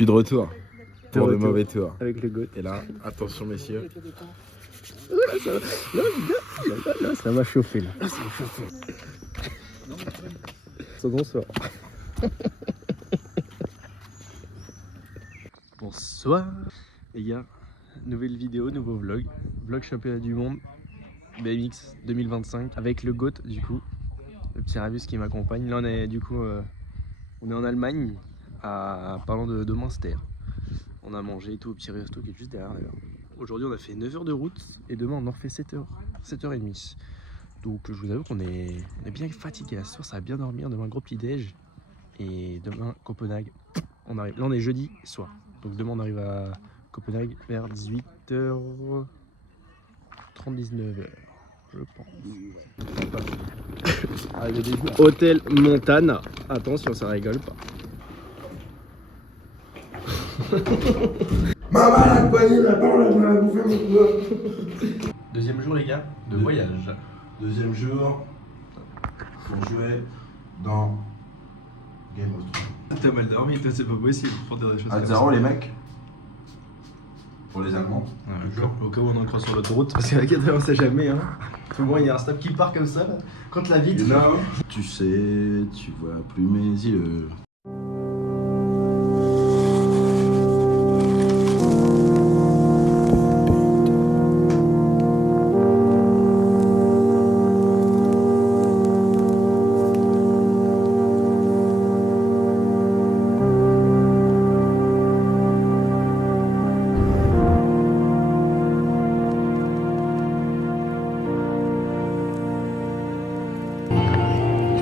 suis de retour pour De le retour. mauvais tour. Avec le goût. Et là, attention messieurs. Là, ça va chauffer là. Bonsoir. Bonsoir les gars, nouvelle vidéo, nouveau vlog. Vlog championnat du monde BMX 2025 avec le GOAT du coup, le petit Ravius qui m'accompagne. Là on est du coup on est en Allemagne, à parlant de Münster. On a mangé et tout au petit resto qui est juste derrière d'ailleurs. Aujourd'hui on a fait 9 heures de route et demain on en refait 7h, 7h30. Donc je vous avoue qu'on est bien fatigué là ce soir, ça va bien dormir, demain gros petit déj. Et demain Copenhague, on arrive, là on est jeudi soir. Donc demain on arrive à Copenhague vers 18h30, 19h je pense. Hôtel Montana, attention ça rigole pas. Maman la poignée là-bas, on a bouffé mon doigt. Deuxième jour les gars, de voyage. Deuxième jour, on jouait dans Game of Thrones. T'as mal dormi, toi c'est pas possible pour dire des choses À 0 les mecs. Pour les Allemands. Au cas où on en croise sur l'autoroute, parce qu'à 4h on sait jamais hein. Tout le monde il y a un stop qui part comme ça là, contre la vitre. Tu sais, tu vois plus mes yeux.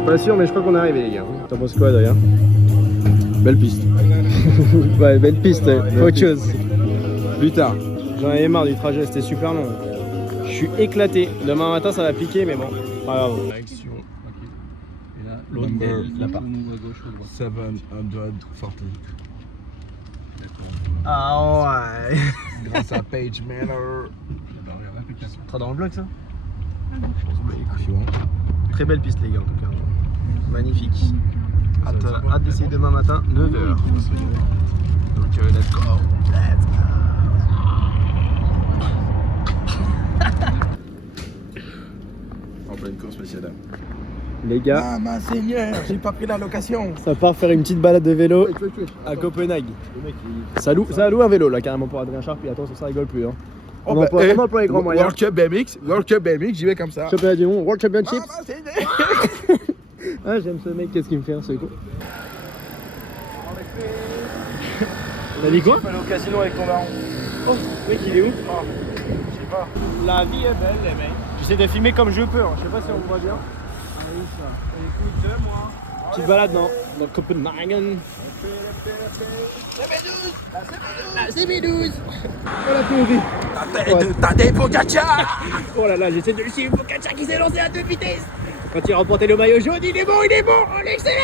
Pas sûr mais je crois qu'on est arrivé les gars. T'en penses quoi d'ailleurs? Belle piste. Ouais belle piste, autre chose. Plus tard. J'en avais marre du trajet, c'était super long. Je suis éclaté. Demain matin ça va piquer mais bon, pas grave. Action. Et là l'hôtel, l'appart. À gauche ou à droite? 740. Ah ouais. Grâce à Page Manor. Ça sera dans le vlog ça? Très belle piste les gars en tout cas. Magnifique. Hâte d'essayer demain matin, 9h. Donc let's go. Let's go. En pleine course, messieurs dames. Les gars, Ah ma seigneur, j'ai pas pris la location. ça part faire une petite balade de vélo à Copenhague. Ça loue un vélo là carrément pour Adrien Sharp et attention ça rigole plus hein. On emploie les grands moyens. World Cup BMX, j'y vais comme ça. Championnat du monde, World Championship. Ah ma seigneur. Ah j'aime ce mec, qu'est-ce qu'il me fait ce con. T'as dit quoi? Aller au casino avec ton daron. Oh, mec il est où? Je sais pas. La vie est belle les mecs. J'essaie de filmer comme je peux, hein. Je sais pas si on me voit bien. Écoute, moi. Petite balade dans Copenhagen. La CB12. Oh la POV. T'as des Pogacar. Oh là là, j'essaie de le suivre. Pogacar qui s'est lancé à 2 vitesses. Quand il a remporté le maillot jaune, il est bon, on l'excellent.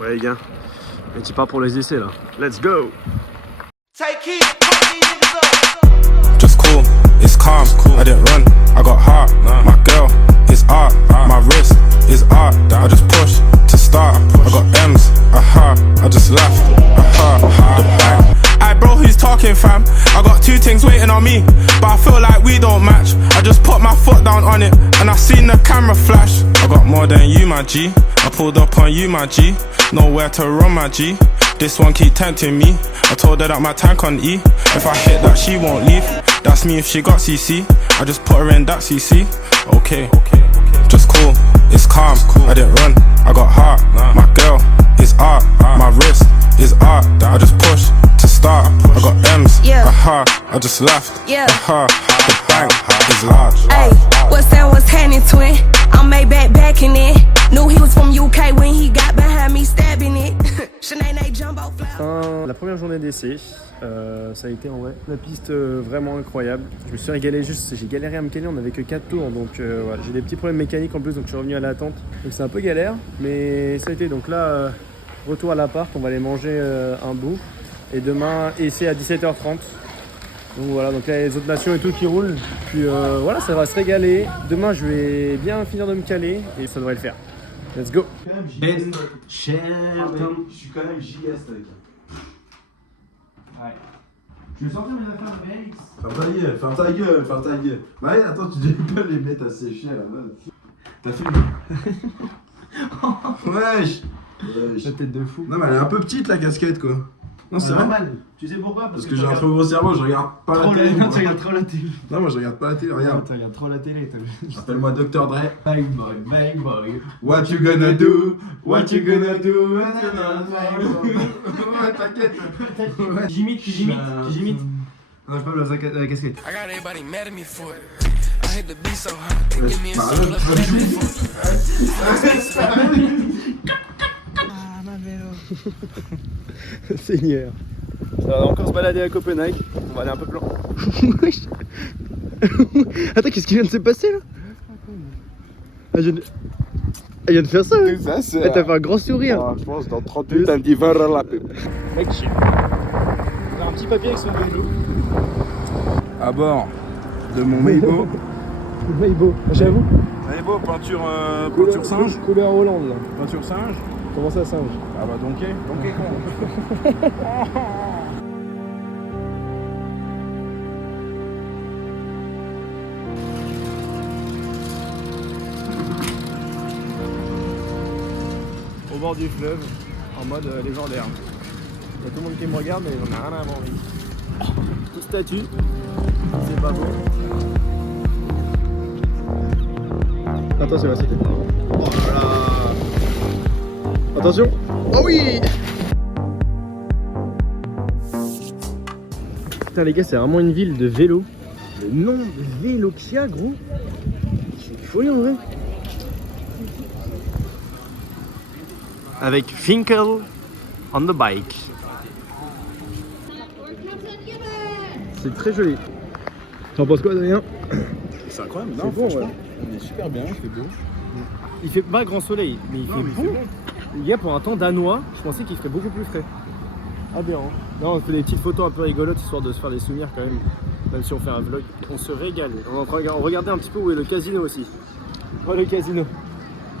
Ouais les gars, mais tu pars pour les essais là. Let's go. Just cool, it's calm, I didn't run, I got heart, my girl is art, my wrist is art, I just push to start, I got M's, aha, I just laughed, aha, the bang. Aye bro, who's talking fam? I got 2 things waiting on me, but I feel like we don't match. I just put my foot down on it, and I seen the camera flash. I got more than you my G, I pulled up on you my G, nowhere to run my G. This one keep tempting me. I told her that my tank on E. If I hit that, she won't leave. That's me if she got CC. I just put her in that CC. Okay, just cool. It's calm. I didn't run. I got heart. My girl is art. My wrist is art. I just push to start. I got M's. Aha. I just laughed. Aha. The bank is large. Hey, what's that? What's happening, twin? I'm Maybach backing it. Knew he was from UK when he got behind me stabbing it. Sinead Jumbo flower. La première journée d'essai, ça a été en vrai la piste vraiment incroyable. Je me suis régalé j'ai galéré à me caler, on n'avait que 4 tours donc voilà, j'ai des petits problèmes mécaniques en plus donc je suis revenu à l'attente. Donc c'est un peu galère mais ça a été donc là retour à l'appart, on va aller manger un bout. Et demain, essai à 17h30. Donc voilà, donc là, les autres nations et tout qui roulent. Puis voilà, ça va se régaler. Demain, je vais bien finir de me caler et ça devrait le faire. Let's go. Ben Shelton. Je suis quand même giga stock. Ouais. Je vais sortir mes affaires de BMX. Ferme ta gueule. Bah ouais, attends, tu devais pas les mettre à sécher là. T'as fait Wesh. La tête de fou. Non mais elle est un peu petite la casquette quoi. Non c'est vrai. Tu sais pourquoi? Parce que j'ai un trop gros cerveau, je regarde pas la télé. moi. Tu regardes trop la télé. Non moi je regarde pas la télé, regarde. Tu regardes trop la télé. Appelle-moi Dr Dre. Bang boy, bang boy. What you gonna do? What you gonna do? Ouais, t'inquiète. J'imite. Non, je peux pas la casquette. I got everybody mad at me for it. I hit the beat so hard, they give me a soul up. Seigneur. Ça va encore se balader à Copenhague. On va aller un peu plus loin. Attends, qu'est-ce qui vient de se passer là? Elle vient de faire ça, hein. Ça, c'est. Elle t'a fait un grand sourire. Je pense dans 30 minutes, elle me dit va la pub. Mec, j'ai un petit papier avec son vélo. À bord de mon Meibo. Maïbo, j'avoue. Meibo, peinture singe. Couleur Hollande là. Peinture singe. Comment ça singe? Ah bah Donkey Kong. Au bord du fleuve, en mode légendaire. Il y a tout le monde qui me regarde, mais j'en ai rien à branler. Tout statut, c'est pas beau. Attention, c'était. Oh là là. Attention. Oh oui. Putain les gars, c'est vraiment une ville de vélo. Le nombre de vélos qu'il y a, gros. C'est une folie en vrai. Avec Finkel on the bike. C'est très joli. T'en penses quoi, Damien? C'est incroyable, C'est non, bon, franchement, ouais. on est super bien, il fait beau. Il fait pas grand soleil, mais il fait bon. Les gars, pour un temps danois, je pensais qu'il ferait beaucoup plus frais. Adhérent. Non, on fait des petites photos un peu rigolotes histoire de se faire des souvenirs quand même. Même si on fait un vlog, on se régale. On regardait un petit peu où est le casino aussi. Oh, le casino.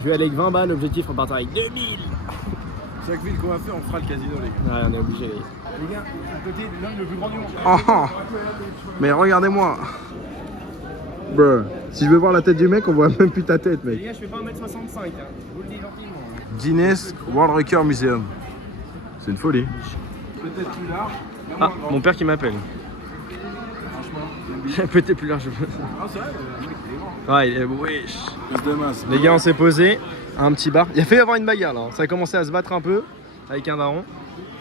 Je vais aller avec 20 balles, l'objectif on part avec 2000. Chaque ville qu'on va faire, on fera le casino, les gars. Ouais, on est obligé. Les gars, à côté de l'homme le plus grand du monde. Mais regardez-moi. Bruh. Si je veux voir la tête du mec, on voit même plus ta tête, Les mec. gars, je fais pas 1m65, hein. Je vous le dis gentiment. Guinness World Record Museum. C'est une folie. Peut-être plus large. mais Ah, moins grand. mon père qui m'appelle. Franchement, Peut-être plus large. ah, c'est vrai, le mec, il est grand. Ouais, wesh. Plus de masse. Les gars, on s'est posé à un petit bar. Il a fait y avoir une bagarre là. Ça a commencé à se battre un peu avec un daron.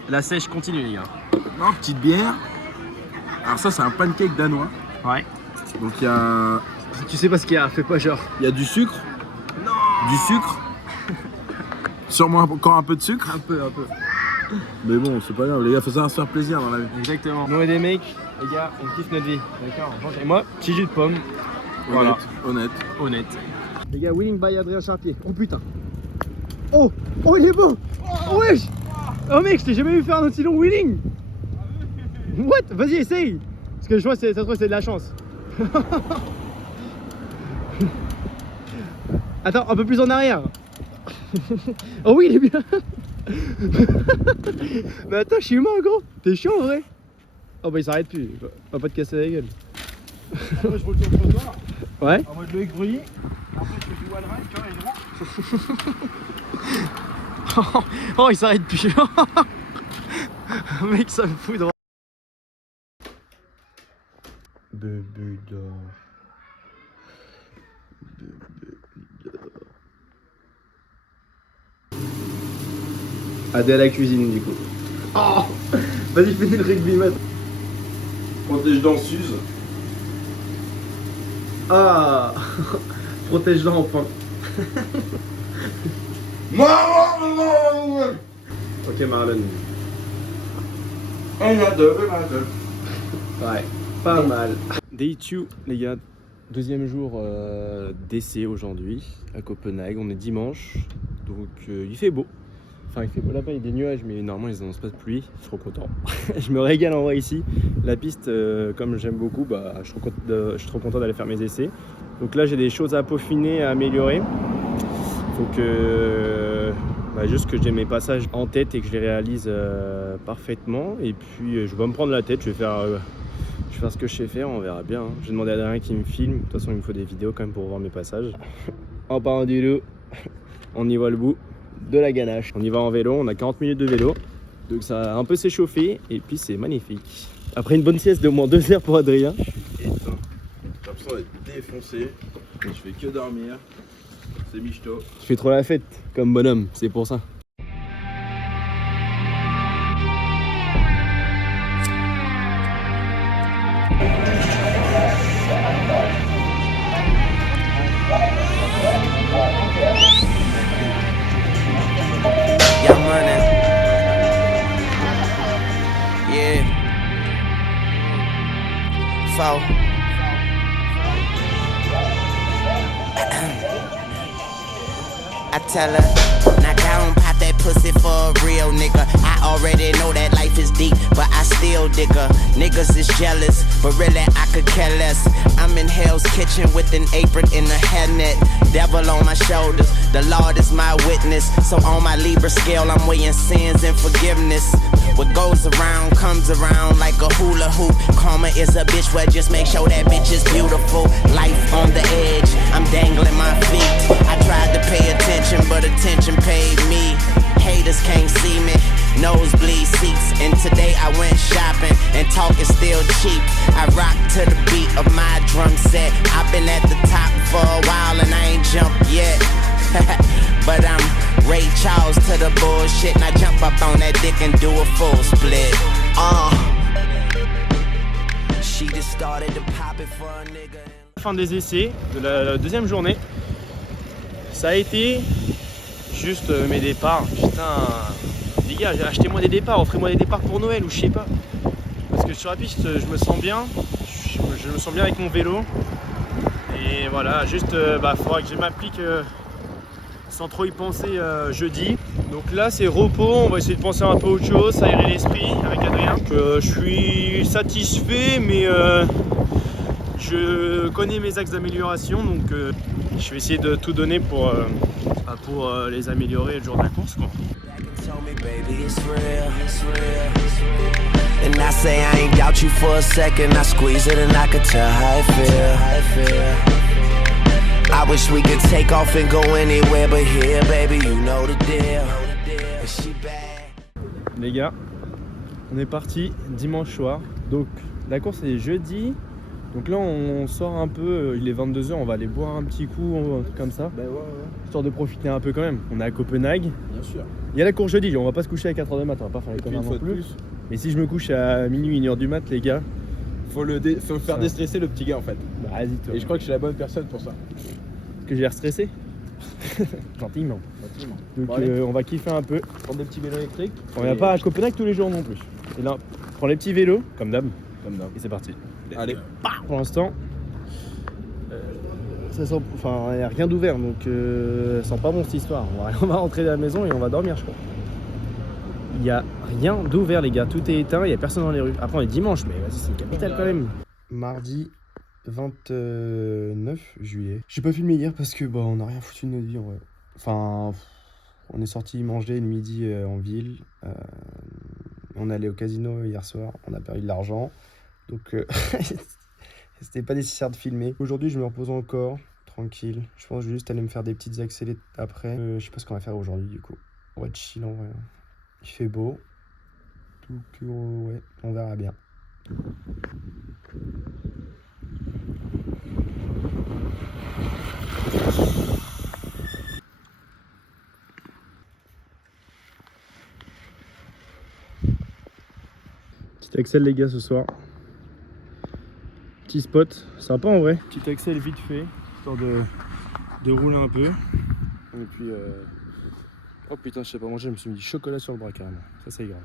La sèche continue, les gars. Non, petite bière. Alors ça, c'est un pancake danois. Ouais. Donc il y a Tu sais pas ce qu'il y a, fais pas genre. du sucre. Non. Du sucre. Sûrement encore un peu de sucre. Un peu. Mais bon, c'est pas grave, les gars, faut savoir se faire plaisir dans la vie. Exactement. Nous et des mecs, les gars, on kiffe notre vie. D'accord. Et moi, petit jus de pomme. Voilà. Honnête. Honnête. Les gars, winning by Adrien Charpier. Oh putain. Oh, il est beau. Oh wesh. Oh mec, je t'ai jamais vu faire un aussi long wheeling. What? Vas-y, essaye. Parce que je vois, ça se trouve, c'est de la chance. Attends, un peu plus en arrière. Oh oui, il est bien. Mais attends, je suis mort, gros. T'es chaud en vrai. Oh bah il s'arrête plus. On va pas te casser la gueule. Moi, je roule sur le trottoir, Ouais. en mode Loïc Bruni. Après, je fais du wall ride, tu vois, et je rentre. Oh, il s'arrête plus. Mec, ça me fout droit. Bébé d'or. Adé à la cuisine du coup. Oh, vas-y, fais le rugby, mat. Protège dents Suze. Ah, protège-la enfin. Ok, Marlon. Il y a deux. Ouais, pas mal. Day 2, les gars. Deuxième jour d'essai aujourd'hui à Copenhague. On est dimanche, donc il fait beau. Enfin, il fait pas là-bas, il y a des nuages, mais normalement ils annoncent pas de pluie. Je suis trop content. Je me régale en vrai ici. La piste, comme j'aime beaucoup, bah, je suis trop content d'aller faire mes essais. Donc là, j'ai des choses à peaufiner, à améliorer. Faut que juste que j'ai mes passages en tête et que je les réalise parfaitement. Et puis je vais pas me prendre la tête, je vais faire ce que je sais faire, on verra bien. Hein. J'ai demandé à Adrien qui me filme. De toute façon, il me faut des vidéos quand même pour voir mes passages. En parlant du loup, on y voit le bout de la ganache. On y va en vélo, on a 40 minutes de vélo. Donc ça a un peu s'échauffé et puis c'est magnifique. Après une bonne sieste de au moins 2 heures pour Adrien. Éteint. J'ai l'impression d'être défoncé. Je fais que dormir. C'est michto. Je fais trop la fête comme bonhomme, c'est pour ça. Young Money. Yeah. So. I tell her, knock down, pop that pussy for a real nigga. I already know that life is deep, but I still dig her. Niggas is jealous, but really I could care less. I'm in Hell's Kitchen with an apron and a hairnet. Devil on my shoulders, the Lord is my witness. So on my Libra scale, I'm weighing sins and forgiveness. What goes around comes around like a hula hoop. Karma is a bitch, well just make sure that bitch is beautiful. Life on the edge, I'm dangling my feet. I tried to pay attention, but attention paid me. Haters can't see me, nosebleed seats. And today I went shopping, and talk is still cheap. I rock to the beat of my drum set. I've been at the top for a while and I ain't jumped yet. But I'm Ray Charles to the bullshit, and I jump up on that dick and do a full split. She just started to pop it for a nigga. Fin des essais de la deuxième journée. Ça a été juste mes départs. Putain, les gars, achetez-moi des départs, offrez-moi des départs pour Noël ou je sais pas. Parce que sur la piste, je me sens bien. Je me sens bien avec mon vélo. Et voilà, juste, faudra que je m'applique sans trop y penser jeudi. Donc là, c'est repos. On va essayer de penser un peu autre chose, s'aérer l'esprit avec Adrien. Donc, je suis satisfait, mais je connais mes axes d'amélioration. Donc, je vais essayer de tout donner pour les améliorer le jour de la course, quoi. And I say I ain't doubt you for a second. I squeeze it and I could tell how it feel. I wish we could take off and go anywhere but here, baby, you know the deal. Is she bad? Les gars, on est parti dimanche soir. Donc la course est jeudi. Donc là on sort un peu, il est 22h, on va aller boire un petit coup, un truc comme ça. Bah ouais. Histoire de profiter un peu quand même. On est à Copenhague. Bien sûr. Il y a la course jeudi, on va pas se coucher à 4h du matin, on va pas faire les conneries non plus. Mais si je me couche à minuit, 1h du mat, les gars. Faut le faire déstresser le petit gars en fait. Bah vas-y toi. Et je crois que je suis la bonne personne pour ça. Que j'ai l'air stressé. Gentiment. Donc Bon, allez. on va kiffer un peu. Prendre des petits vélos électriques. On va pas à Copenhague tous les jours non plus. Et là, on prend les petits vélos, comme d'hab. Comme d'hab. Et c'est parti. Allez. Pour l'instant, ça sent, enfin, il n'y a rien d'ouvert, donc ça sent pas bon cette histoire. On va rentrer à la maison et on va dormir, je crois. Il n'y a rien d'ouvert, les gars. Tout est éteint, il n'y a personne dans les rues. Après, on est dimanche, mais vas-y, c'est une capitale quand même. Mardi 29 juillet. J'ai pas filmé hier parce que on n'a rien foutu de notre vie en vrai. Enfin, on est sorti manger le midi en ville. On est allé au casino hier soir, on a perdu de l'argent. Donc c'était pas nécessaire de filmer. Aujourd'hui je me repose encore, tranquille. Je pense que je vais juste aller me faire des petites accélées après. Je sais pas ce qu'on va faire aujourd'hui du coup. On va être chill en vrai. Il fait beau. Donc ouais, on verra bien. Petit Axel les gars ce soir. Petit spot, sympa en vrai. Petit Axel vite fait, histoire de rouler un peu. Et puis oh putain je sais pas manger, je me suis mis du chocolat sur le bras carrément. Ça c'est grave.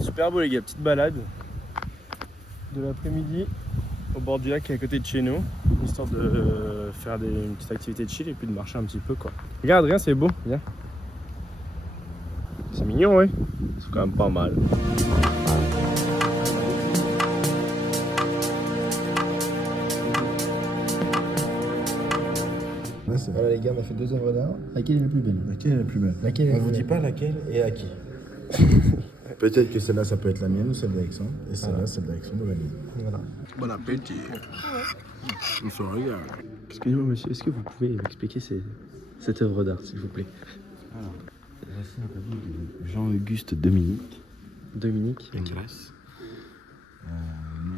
Super beau les gars, petite balade de l'après-midi au bord du lac qui est à côté de chez nous, histoire de faire une petite activité de chill et puis de marcher un petit peu quoi. Regarde, regarde, c'est beau, viens. C'est mignon, ouais. C'est quand même pas mal. Voilà les gars, on a fait 2 œuvres d'art. Laquelle est la plus belle? Laquelle est la plus belle? On vous dit pas laquelle et à qui. Peut-être que celle-là, ça peut être la mienne ou celle d'Alexandre. Et celle-là, celle d'Alexandre ou la mienne. Voilà. Bon appétit. On se regarde. Excusez-moi monsieur, est-ce que vous pouvez m'expliquer cette œuvre d'art s'il vous plaît? Alors, voici un tableau de Jean-Auguste Dominique. Dominique. Grèce. Né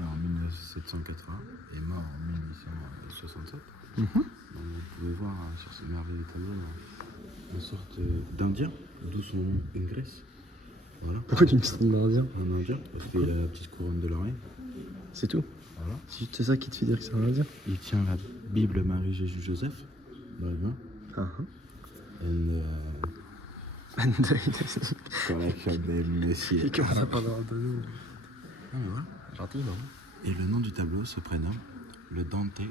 en 1780 et mort en 1867. Donc vous pouvez voir sur ce merveilleux tableau une sorte d'Indien, d'où son nom une Grèce. Voilà. Pourquoi tu me sens d'Indien? Un Indien, parce qu'il a la petite couronne de l'oreille. C'est tout? Voilà. C'est ça qui te fait dire que c'est un Indien? Il tient la Bible Marie-Jésus-Joseph dans les mains. And collection des messieurs. Il commence à parler de nous. Ah mais voilà. Gentil, non? Et le nom du tableau se prénomme le Dante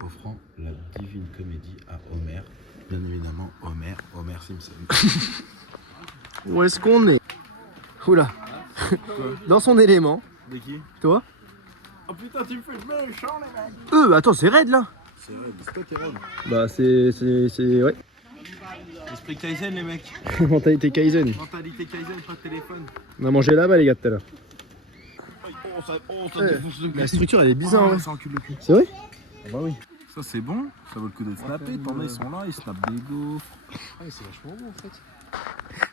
offrant la divine comédie à Homère. Bien évidemment, Homer Simpson. Où est-ce qu'on est? Oula. Dans son élément. De qui? Toi? Oh putain, tu me fais le méchant les mecs. Attends, c'est raide là. C'est vrai, c'est toi qui es raide. Bah c'est... ouais. Esprit Kaizen les mecs. Mentalité Kaizen. Mentalité Kaizen, pas de téléphone. On a mangé là-bas les gars tout à l'heure. Ça défonce le cul. La structure elle est bizarre. Ça encule le cul. C'est vrai? Ah bah oui. Ça c'est bon, ça vaut le coup d'être snappé. T'en as, ils sont là, ils snappent des gaufres. Ah mais c'est vachement bon en fait.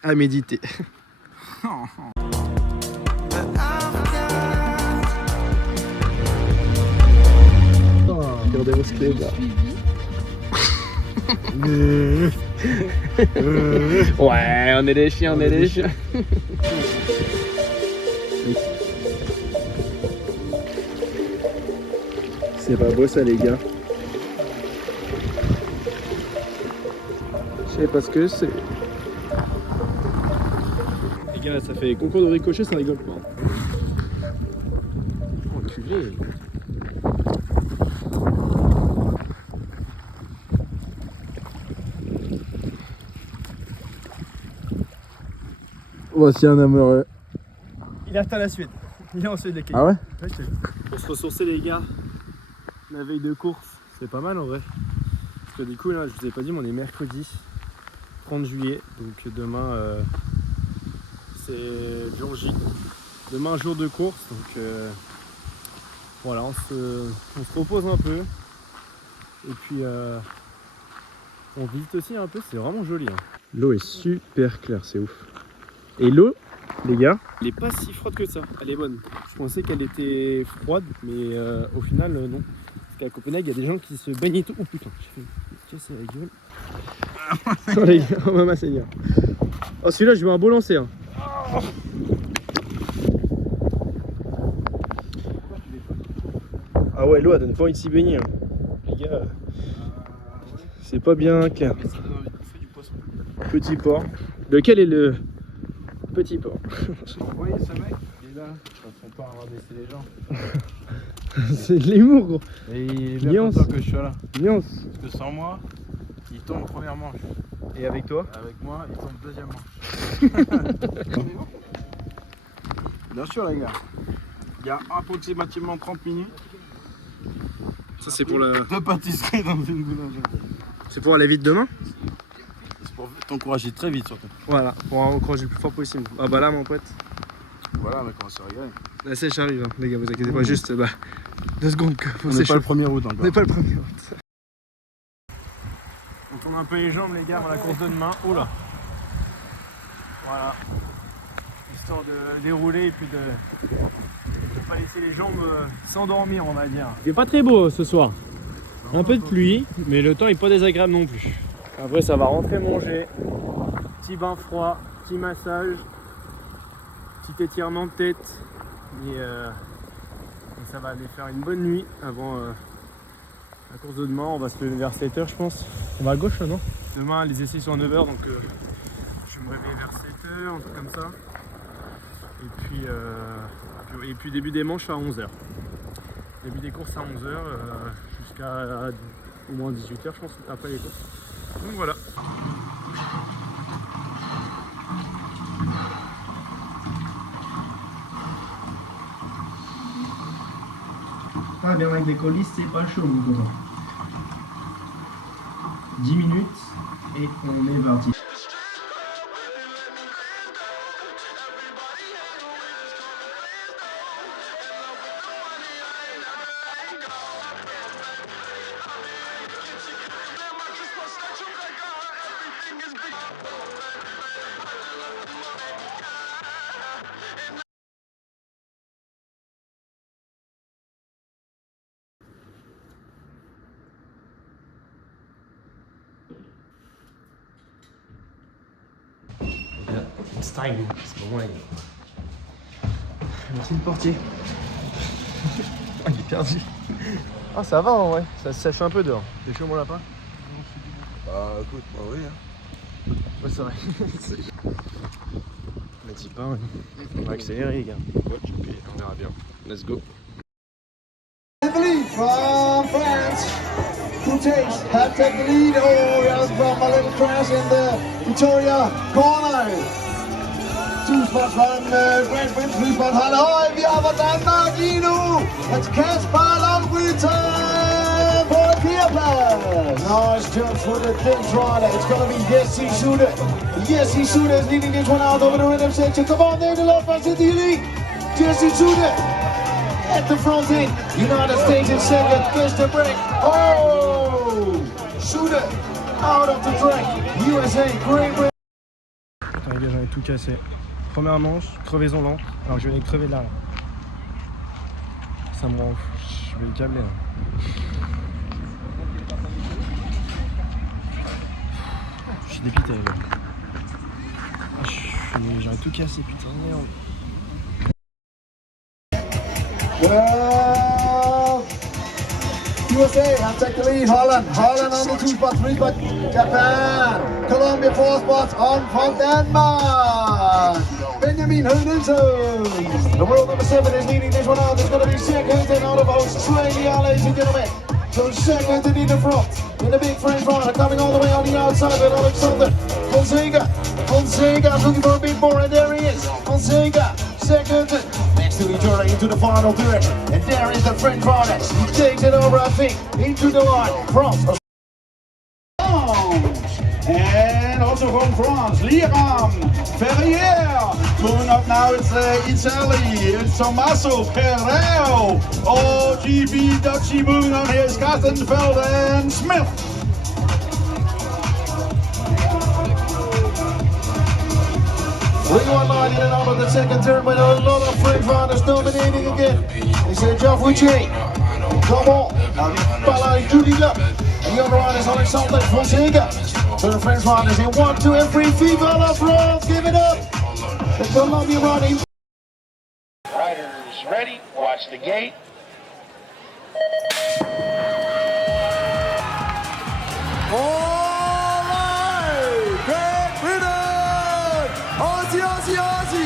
À méditer. Regardez vos scripts là. Ouais, on est des chiens, on est des chiens. C'est pas beau ça les gars. Je sais pas ce que c'est. Les gars, ça fait concours de ricochet, ça rigole pas. Enculé. Voici un amoureux. Il est à la Suède. Il est en Suède les gars. Ah ouais? Pour se ressourcer les gars, la veille de course, c'est pas mal en vrai. Parce que du coup là, je vous ai pas dit, mais on est mercredi 30 juillet. Donc demain, c'est le jour J. Demain, jour de course. Donc voilà, on se repose un peu. Et puis on visite aussi un peu, c'est vraiment joli. Hein. L'eau est super claire, c'est ouf. Et l'eau, les gars, elle est pas si froide que ça, elle est bonne. Je pensais qu'elle était froide, mais au final, non. Parce qu'à Copenhague, il y a des gens qui se baignent et tout. Oh putain, j'ai fait casser la gueule. Oh les gars, oh maman seigneur. Oh celui-là, je vais un beau lancer. Hein. Ah ouais, l'eau, elle donne pas envie de s'y baigner. Hein. Les gars, c'est pas bien clair. Petit port. Lequel est le petit port? Vous voyez ce mec? Il est là, quand son père va baisser les gens. C'est de l'humour gros. Et il est bien content que je sois là. Nuance. Parce que sans moi, il tombe première manche. Et avec toi? Avec moi, il tombe deuxième manche. Bien sûr les gars. Il y a approximativement 30 minutes. Ça c'est pour le... Deux pâtisseries dans une boulangerie. C'est pour aller vite demain? C'est pour t'encourager très vite surtout. Voilà, pour encourager le plus fort possible. Ah bah là mon pote. Voilà, on a commencé à rigoler. La sèche arrive, hein. Les gars, vous inquiétez pas, juste 2 secondes que On n'est pas le 1er août encore. On n'est pas le 1er août. On tourne un peu les jambes les gars pour la course de demain. Oula. Voilà. Histoire de dérouler et puis de pas laisser les jambes s'endormir on va dire. Il n'est pas très beau ce soir. Un peu de pluie, mais le temps est pas désagréable non plus. Après ça va rentrer manger. Petit bain froid, petit massage. Petit étirement de tête. Et ça va aller faire une bonne nuit avant la course de demain. On va se lever vers 7h je pense. On va à gauche là non? Demain les essais sont à 9h donc je vais me réveiller vers 7h, un truc comme ça. Et puis début des manches à 11h. début des courses à 11h jusqu'à au moins 18h je pense après les courses. Donc voilà. Ah bien avec des colis c'est pas chaud mon copain. 10 minutes et on est parti. It's time, c'est bon, là. Merci le portier. Il est perdu. Ah ça va en vrai, ça sèche un peu dehors. T'es chaud mon lapin? Bah écoute, bah oui. Hein. Ouais c'est vrai. Mais dis pas, ouais. On va accélérer les gars. Puis on verra bien. Let's go. From France, Kutage have taken the lead. Oh, yes, from a little crash in the Victoria corner. 2 spots from Grand Prix, 3 spots han høj. Vi har fra Danmark lige nu. At Kasper Lundrytter på en fjerdeplads. Nice jump for the Dens rider. It's going to be Jesse Suter. Jesse Suter is leading this one out over the rhythm section. Come on, there, the left one into the lead. Jesse Suter at the front end. United States in second. Missed the break. Oh! Suter out of the track. USA, Great Britain. Putain les gars, j'en ai tout cassé. Première manche, crevaison lente, alors je vais les crever là. Ça me rend ouf, je vais le câbler là. Je suis dépité les gars. J'en ai tout cassé, putain de merde. USA have taken the lead. Holland on the 2 spots, 3 spots. Japan. Colombia 4 spots on from Denmark. Benjamin Henningsen. The world number 7 is leading this one out. It's going to be second and out of Australia, ladies and gentlemen. So second and in the front. In the big French rider coming all the way on the outside with Alexander Fonseca. Fonseca looking for a bit more, and there he is. Fonseca second. Next to each other into the final direction. And there is the French rider. He takes it over, I think, into the line from and also from France, Liram Ferrier. Moving up now, it's Italy. It's Tommaso Pereo. Oh, GB Dutchie moving on here. Scottenfeld and Smith. We were lining it up at the second turn with a lot of French riders dominating again. They say Geoff Rouchet, come on, Bala Judy Luck. The other riders Alexander Fonseca. So the French riders in 1, 2 and 3. Viva la France, give it up. The Colombia riding. Riders ready, watch the gate.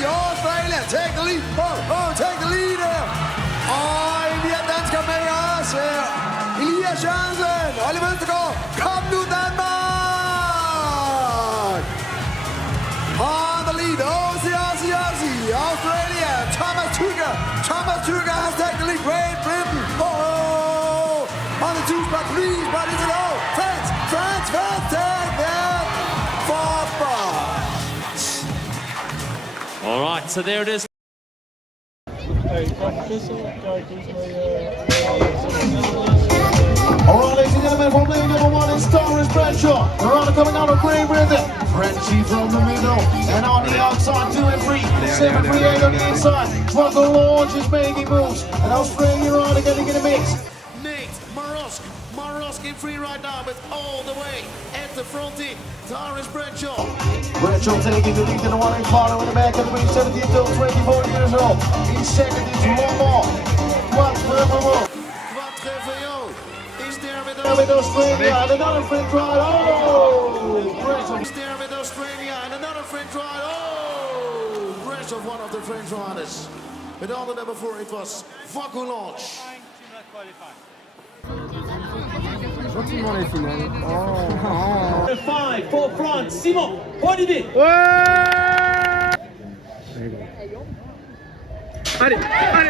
Australia, take the lead. Oh, take the lead here. Og en mere dansker med os her. Elias Jørgensen, Oliver Østergaard. Kom nu Danmark. On the lead, Aussie. Australia, Thomas Tucker. Thomas Tucker has taken the lead. Great Britain. Oh, on the 2 spot, 3 spot, is it all? France, take that. 4 spot. All right, so there it is. Alright, ladies and gentlemen, from lane number 1 is Taurus Bradshaw. The rider coming out of Great Britain. Frenchie from the middle, and on the outside 2 and 3. 738 on the inside. Struggle Launch is making moves, and Australia rider getting in the mix. Nate Marosk in free right now, but all the way at the front end. Taurus Bradshaw. Bradshaw taking the lead in the 1-inch corner in the back of the ring, 17 till 24 years old. In second is Romain. With Australia and another French ride. Oh! There with Australia and another French ride. Oh! Rest of one of the French riders. With on the number 4, it was Vacu Launch. Gentiment les finales. 5 for France. Simon, bonne idée. Allez, allez, allez,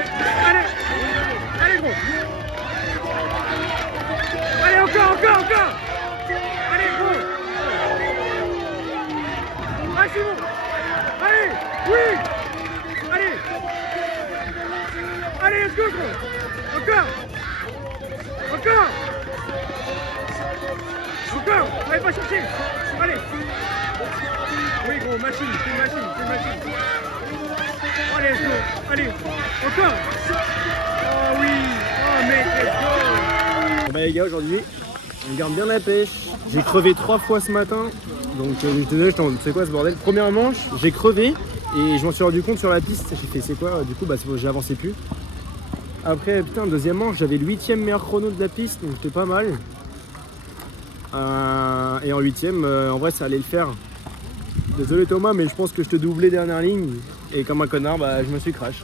allez gros. Allez encore. Allez gros. Allez Simon. Allez, oui. Allez. Allez, let's go gros. Encore. Allez, pas chercher. Allez. Oui gros, machine. Allez, let's go. Allez, encore. Oh oui. Oh mec, let's go. Bah les gars, aujourd'hui, on garde bien la pêche. J'ai crevé 3 fois ce matin. Donc désolé, c'est quoi ce bordel? Première manche, j'ai crevé et je m'en suis rendu compte sur la piste. J'ai fait c'est quoi? Du coup, bah j'ai avancé plus. Après, putain, deuxième manche, j'avais le 8ème meilleur chrono de la piste, donc c'était pas mal. Et en 8ème, en vrai, ça allait le faire. Désolé Thomas, mais je pense que je te doublais dernière ligne. Et comme un connard, bah je me suis crash.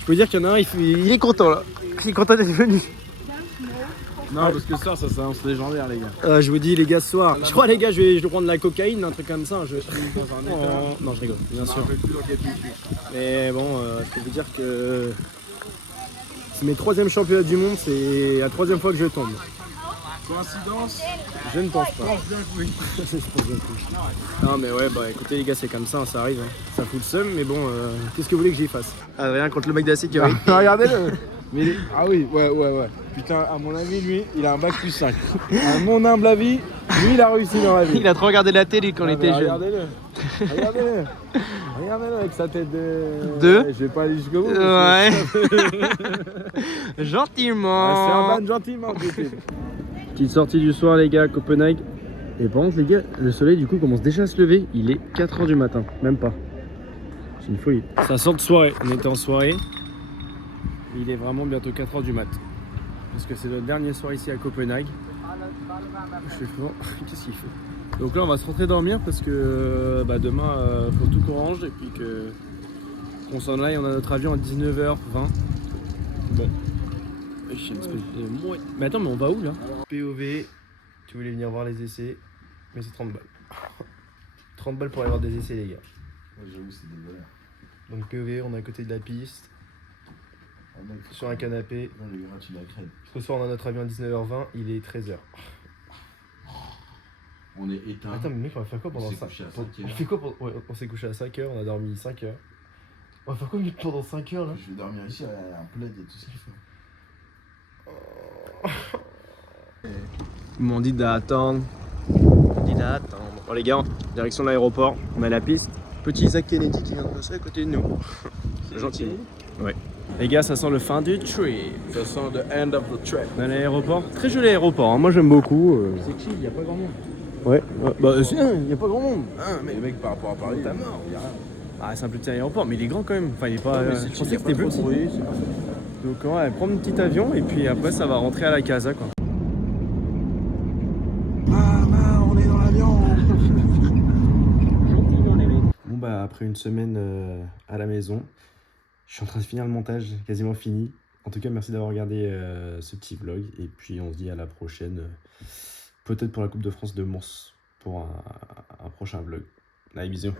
Je peux dire qu'il y en a un, il est content là. Il est content d'être venu. Non, parce que ça s'annonce légendaire, les gars. Je vous dis, les gars, ce soir. Je crois, les gars, je vais prendre de la cocaïne, un truc comme ça. Non, je rigole, bien sûr. Mais bon, je peux vous dire que c'est mes 3e championnats du monde, c'est la 3e fois que je tombe. Coïncidence? Je ne pense pas. Pense bien que oui. Non mais ouais, bah écoutez les gars, c'est comme ça, ça arrive. Hein. Ça fout le seum, mais bon, qu'est-ce que vous voulez que j'y fasse? Adrien contre le mec d'Assi qui arrive. Regardez-le. Mais ah oui, ouais. Putain, à mon avis, lui, il a un bac plus 5. À mon humble avis, lui, il a réussi dans la vie. Il a trop regardé la télé quand il était jeune. Regardez-le avec sa tête de... De Je vais pas aller jusqu'au bout. Ouais. Gentiment. C'est un ban gentiment. Petite sortie du soir les gars à Copenhague. Et par contre les gars, le soleil du coup commence déjà à se lever. Il est 4h du matin, même pas. C'est une folie. Ça sort de soirée, on était en soirée. Il est vraiment bientôt 4h du mat. Parce que c'est notre dernier soir ici à Copenhague. Je fais fort. Qu'est-ce qu'il fait? Donc là on va se rentrer dormir parce que demain faut tout qu'on range et puis qu'on s'en aille. On a notre avion à 19h20. Bon. Mais attends, mais on va où là? POV, tu voulais venir voir les essais, mais c'est 30 balles. 30 balles pour aller voir des essais les gars. Ouais, j'avoue, c'est des valeurs. Donc POV, on est à côté de la piste, sur un canapé. Non, les gars, tu la crèves. Ce soir on a notre avion à 19h20, il est 13h. On est éteint. Attends mais mec, on va faire quoi pendant 5 h? On fait quoi pendant... Ouais, on s'est couché à 5h, on a dormi 5 h. On va faire quoi pendant 5 h là? Je vais dormir ici, un plaid et tout ce qu'il faut. Ils m'ont dit d'attendre. Bon les gars, direction de l'aéroport, on a la piste. Petit Isaac Kennedy qui vient de passer à côté de nous. Gentil. Ouais. Les gars, ça sent le fin du trip. Ça sent the end of the trip. On a l'aéroport. Très joli aéroport, hein. Moi j'aime beaucoup. C'est chill, il n'y a pas grand monde. Ouais. Bah si, il n'y a pas grand monde. Mais les mecs par rapport à Paris, t'as mort. Ah, c'est un petit aéroport, mais il est grand quand même. Enfin, il est pas. Ouais, je pensais que c'était plus petit. Donc on va prendre un petit avion et puis après ça va rentrer à la casa quoi. On est dans l'avion. Bon bah après une semaine à la maison, je suis en train de finir le montage, quasiment fini. En tout cas merci d'avoir regardé ce petit vlog et puis on se dit à la prochaine, peut-être pour la Coupe de France de Mons pour un prochain vlog. Allez bisous.